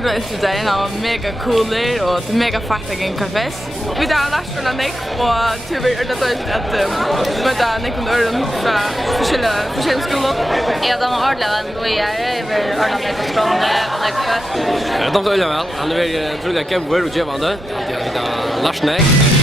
ordentligt instruktøren og mega cooler og det mega faktisk en kafés. Vi tar Lars og Nick og tyver ordentligt at møte Nick og Øren fra forskjellige skoler. Ja, de har ordentlig en god gjøre, vi har ordentlig på Strånne og Nick. De tar øye vel, han er veldig trolig gøyver og gjevende. Det er Lars Nick.